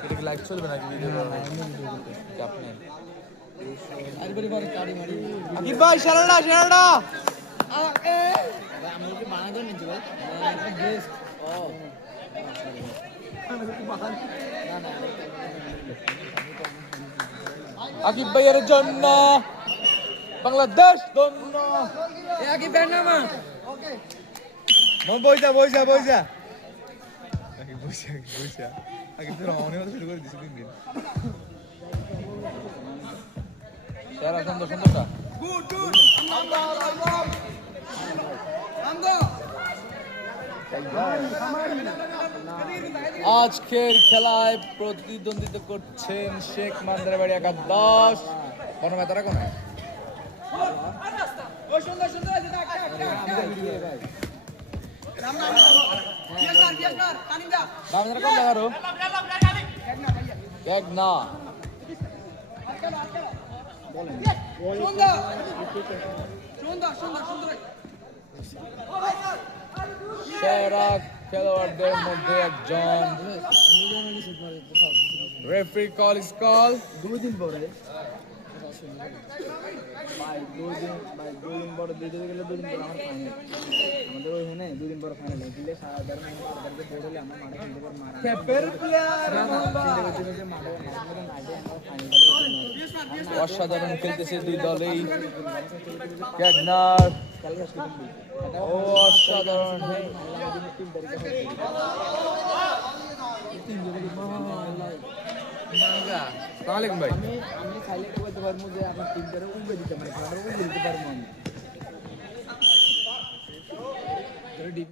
এটা কি লাইভ চলবে নাকি ভিডিও? আপনি আকিব ভাই শালাটা শালাটা আমাকে বানাতে নিতে ভাই গেস্ট ও আকিব ভাইয়ের জন্য বাংলাদেশ ধন্য আকিব ভাই নামা ওকে বইজা বইজা বইজা আকিব বইজা বইজা আকিব তো রওনা হতে শুরু করে দিছে দিন স্যার সুন্দর সুন্দরটা গুড গুড আজকের খেলায় প্রতিদ্বন্দ্বিতা করছেন শেখ মান্দারবাড়ি একাদশ বনমেতারা কোন সেরা খেলোয়াড়দের মধ্যে একজন রেফারি কল ইজ কল 2 দিন পরে ভাই 2 দিন পরে দিতে গেলে 2 দিন পরে আমার ফাইনাল আমাদের ওইখানে 2 দিন পরে ফাইনাল দিলে সাধারণ মানুষদের বের হলে আমরা মাঠে খেলতে পারবো মারা ক্যাপের প্লেয়ার অসাধারণ খেলতেছে দুই দলেই ক্যাগনার ও অসাধারণ সালামালাইকুম ভাই আমি খাইলে বলতে পারবো যে আপনার টিমটারে উঠে দিতে পারবো উঠে দিতে পারবো আমি